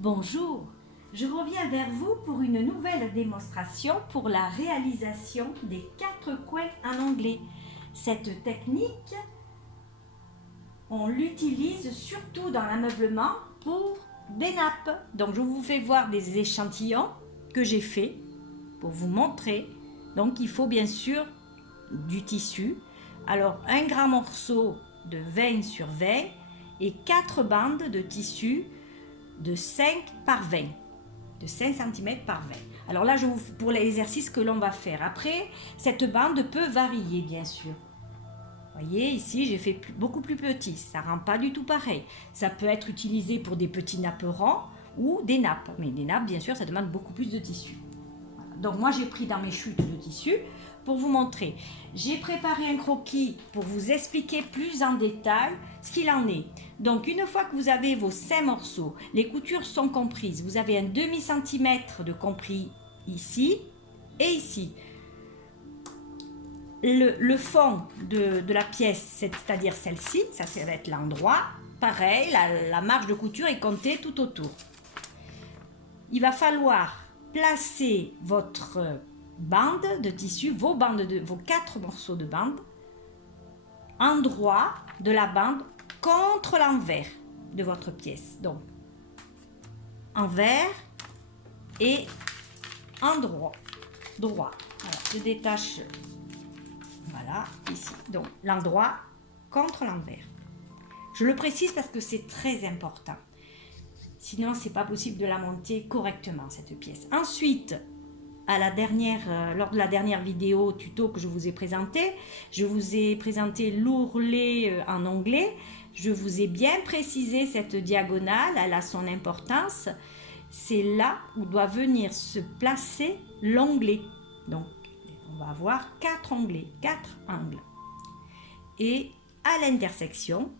Bonjour, je reviens vers vous pour une nouvelle démonstration pour la réalisation des 4 coins en anglais. Cette technique, on l'utilise surtout dans l'ameublement pour des nappes. Donc je vous fais voir des échantillons que j'ai faits pour vous montrer. Donc il faut bien sûr du tissu. Alors un grand morceau de 20 sur 20 et 4 bandes de tissu de 5 par 20, de 5 cm par 20. Alors là, pour l'exercice que l'on va faire. Après, cette bande peut varier, bien sûr. Vous voyez, ici, j'ai fait beaucoup plus petit. Ça ne rend pas du tout pareil. Ça peut être utilisé pour des petits napperons ou des nappes. Mais des nappes, bien sûr, ça demande beaucoup plus de tissu. Voilà. Donc moi, j'ai pris dans mes chutes de tissu pour vous montrer. J'ai préparé un croquis pour vous expliquer plus en détail ce qu'il en est. Donc une fois que vous avez vos 5 morceaux, les coutures sont comprises. Vous avez un demi-centimètre de compris ici et ici. Le fond de la pièce, c'est-à-dire celle-ci, ça va être l'endroit. Pareil, la marge de couture est comptée tout autour. Il va falloir placer votre bande de tissu, vos 4 morceaux de bande, endroit de la bande contre l'envers de votre pièce. Donc, envers et endroit, droit. Voilà, je détache, voilà, ici. Donc, l'endroit contre l'envers. Je le précise parce que c'est très important. Sinon, c'est pas possible de la monter correctement, cette pièce. Ensuite, lors de la dernière vidéo tuto que je vous ai présentée, je vous ai présenté l'ourlet en onglet. Je vous ai bien précisé cette diagonale, elle a son importance. C'est là où doit venir se placer l'onglet. Donc, on va avoir 4 onglets, 4 angles. Et à l'intersection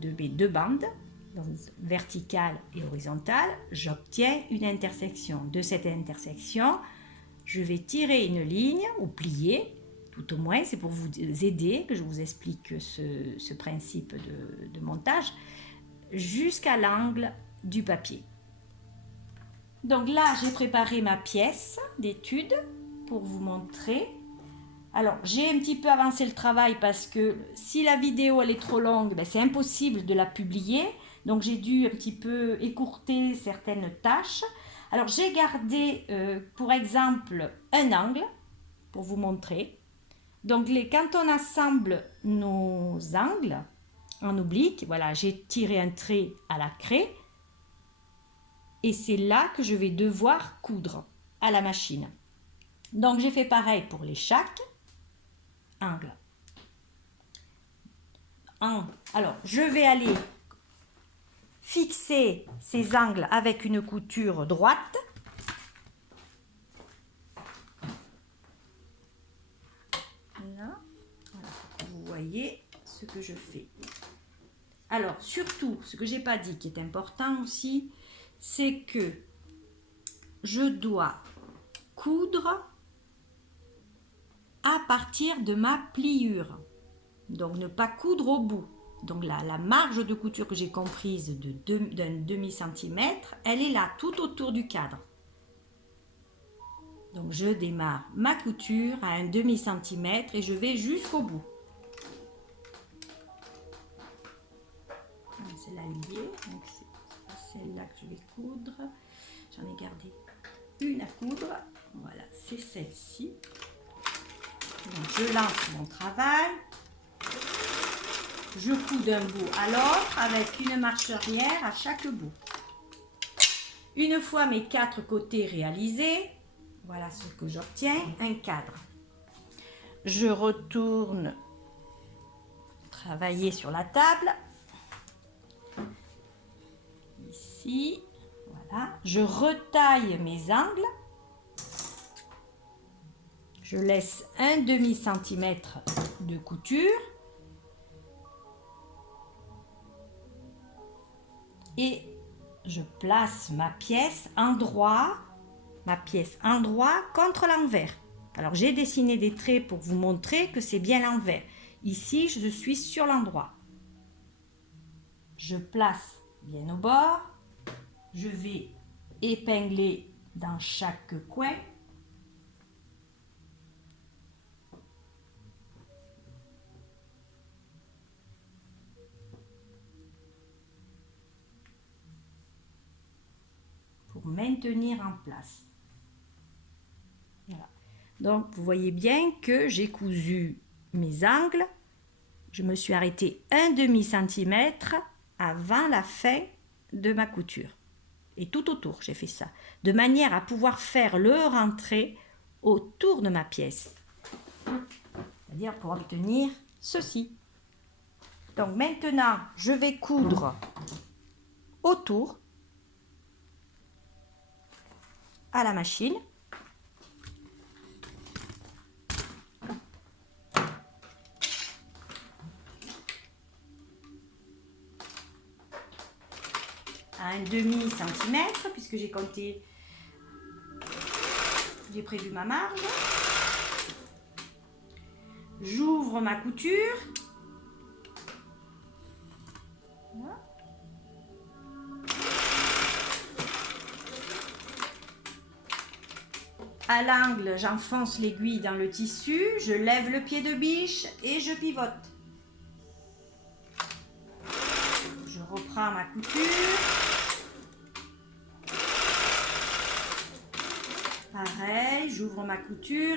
de mes 2 bandes, donc verticale et horizontale, j'obtiens une intersection. De cette intersection, je vais tirer une ligne ou plier, tout au moins, c'est pour vous aider que je vous explique ce principe de montage, jusqu'à l'angle du papier. Donc là, j'ai préparé ma pièce d'étude pour vous montrer. Alors, j'ai un petit peu avancé le travail parce que si la vidéo elle est trop longue, c'est impossible de la publier. Donc, j'ai dû un petit peu écourter certaines tâches. Alors, j'ai gardé, pour exemple, un angle pour vous montrer. Donc, quand on assemble nos angles en oblique, voilà, j'ai tiré un trait à la craie. Et c'est là que je vais devoir coudre à la machine. Donc, j'ai fait pareil pour chaque angle. Alors, je vais aller fixer ces angles avec une couture droite. Là, voilà. Vous voyez ce que je fais. Alors, surtout, ce que je n'ai pas dit qui est important aussi, c'est que je dois coudre à partir de ma pliure. Donc, ne pas coudre au bout. Donc, la marge de couture que j'ai comprise d'un demi-centimètre, elle est là, tout autour du cadre. Donc, je démarre ma couture à un demi-centimètre et je vais jusqu'au bout. Celle-là est liée, donc c'est celle-là que je vais coudre. J'en ai gardé une à coudre. Voilà, c'est celle-ci. Donc, je lance mon travail. Je couds d'un bout à l'autre avec une marche arrière à chaque bout. Une fois mes 4 côtés réalisés, voilà ce que j'obtiens, un cadre. Je retourne travailler sur la table. Ici, voilà. Je retaille mes angles. Je laisse un demi-centimètre de couture. Et je place ma pièce endroit contre l'envers. Alors j'ai dessiné des traits pour vous montrer que c'est bien l'envers. Ici, je suis sur l'endroit. Je place bien au bord je vais épingler dans chaque coin. Pour maintenir en place. Voilà. Donc, vous voyez bien que j'ai cousu mes angles. Je me suis arrêtée 1/2 centimètre avant la fin de ma couture. Et tout autour, j'ai fait ça. De manière à pouvoir faire le rentré autour de ma pièce. C'est-à-dire pour obtenir ceci. Donc maintenant, je vais coudre autour à la machine. À 1/2 centimètre, puisque j'ai compté, j'ai prévu ma marge. J'ouvre ma couture. Voilà. À l'angle, j'enfonce l'aiguille dans le tissu, je lève le pied de biche et je pivote. Je reprends ma couture. Pareil, j'ouvre ma couture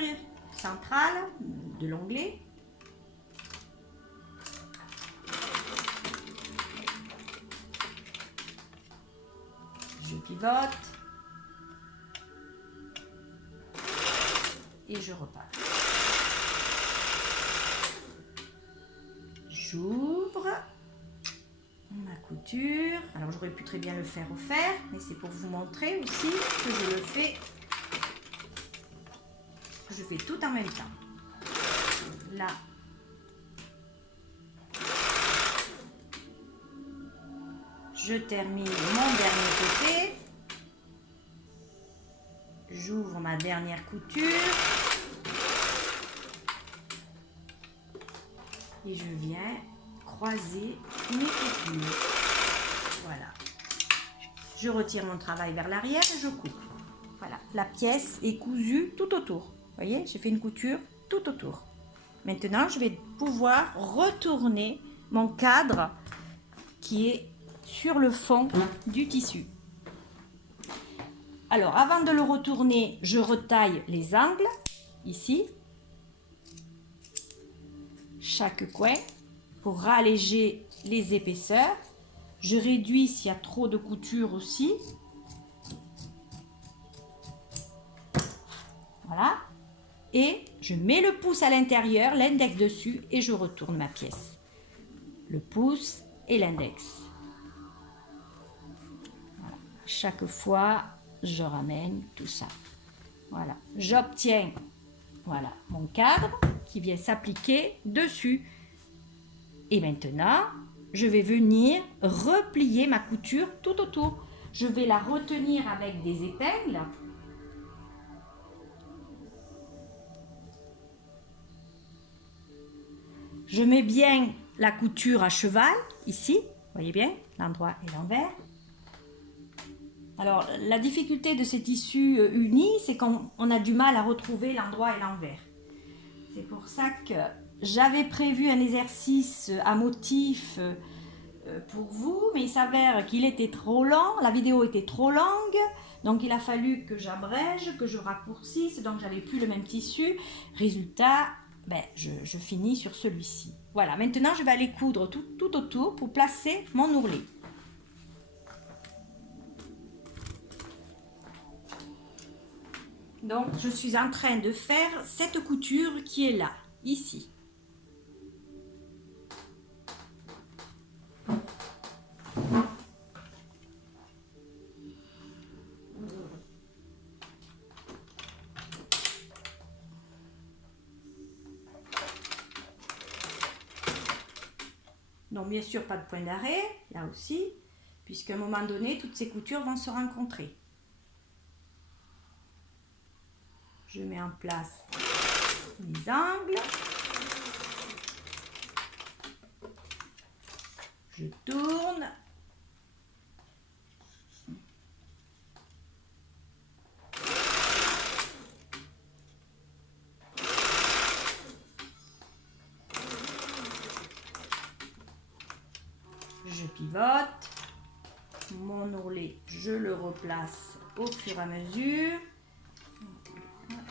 centrale de l'onglet. Je pivote. Et je repars. J'ouvre ma couture. Alors j'aurais pu très bien le faire au fer, mais c'est pour vous montrer aussi que je le fais. Je fais tout en même temps. Là. Je termine mon dernier côté. J'ouvre ma dernière couture. Et je viens croiser mes coutures. Voilà. Je retire mon travail vers l'arrière et je coupe. Voilà, la pièce est cousue tout autour. Vous voyez, j'ai fait une couture tout autour. Maintenant, je vais pouvoir retourner mon cadre qui est sur le fond du tissu. Alors, avant de le retourner, je retaille les angles, ici, chaque coin, pour ralléger les épaisseurs. Je réduis s'il y a trop de couture aussi. Voilà. Et je mets le pouce à l'intérieur, l'index dessus, et je retourne ma pièce. Le pouce et l'index. Voilà. Chaque fois, je ramène tout ça. Voilà. J'obtiens, voilà, mon cadre qui vient s'appliquer dessus. Et maintenant, je vais venir replier ma couture tout autour. Je vais la retenir avec des épingles. Je mets bien la couture à cheval, ici, vous voyez bien, l'endroit et l'envers. Alors, la difficulté de ces tissus unis, c'est qu'on a du mal à retrouver l'endroit et l'envers. C'est pour ça que j'avais prévu un exercice à motif pour vous, mais il s'avère qu'il était trop long, la vidéo était trop longue, donc il a fallu que j'abrège, que je raccourcisse, donc j'avais plus le même tissu. Résultat, je finis sur celui-ci. Voilà, maintenant je vais aller coudre tout autour pour placer mon ourlet. Donc je suis en train de faire cette couture qui est là, ici. Donc bien sûr pas de point d'arrêt, là aussi, puisqu'à un moment donné, toutes ces coutures vont se rencontrer. Je mets en place les angles. Je tourne. mon ourlet, je le replace au fur et à mesure. Voilà.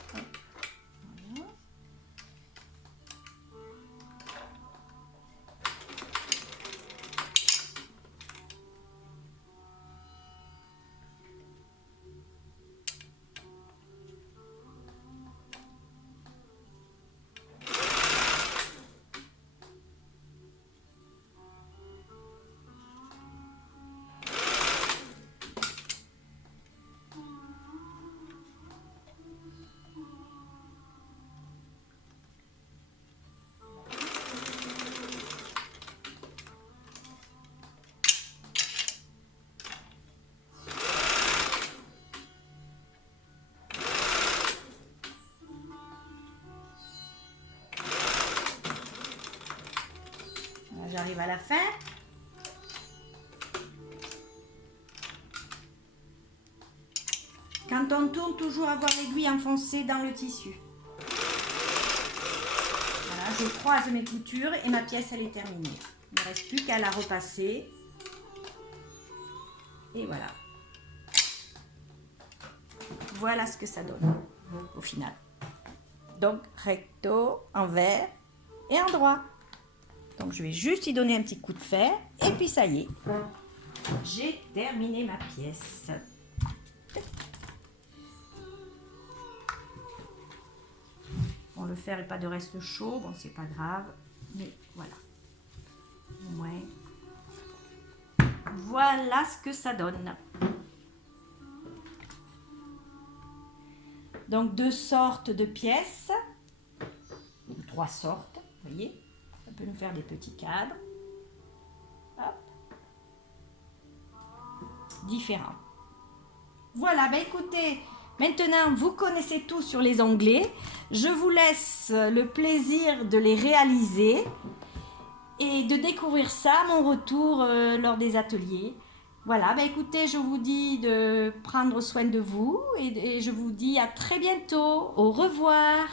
J'arrive à la fin. Quand on tourne, toujours avoir l'aiguille enfoncée dans le tissu. Voilà, je croise mes coutures et ma pièce elle est terminée. Il ne reste plus qu'à la repasser. Et voilà. Voilà ce que ça donne au final. Donc recto, envers et endroit. Donc je vais juste y donner un petit coup de fer et puis ça y est. J'ai terminé ma pièce. Bon, le fer n'est pas de reste chaud, bon c'est pas grave, mais voilà. Ouais. Voilà ce que ça donne. Donc 2 sortes de pièces, 3 sortes, vous voyez. Ça peut nous faire des petits cadres. Hop. Différents. Voilà, ben écoutez, maintenant vous connaissez tout sur les onglets. Je vous laisse le plaisir de les réaliser et de découvrir ça à mon retour lors des ateliers. Voilà, ben écoutez, je vous dis de prendre soin de vous et je vous dis à très bientôt. Au revoir.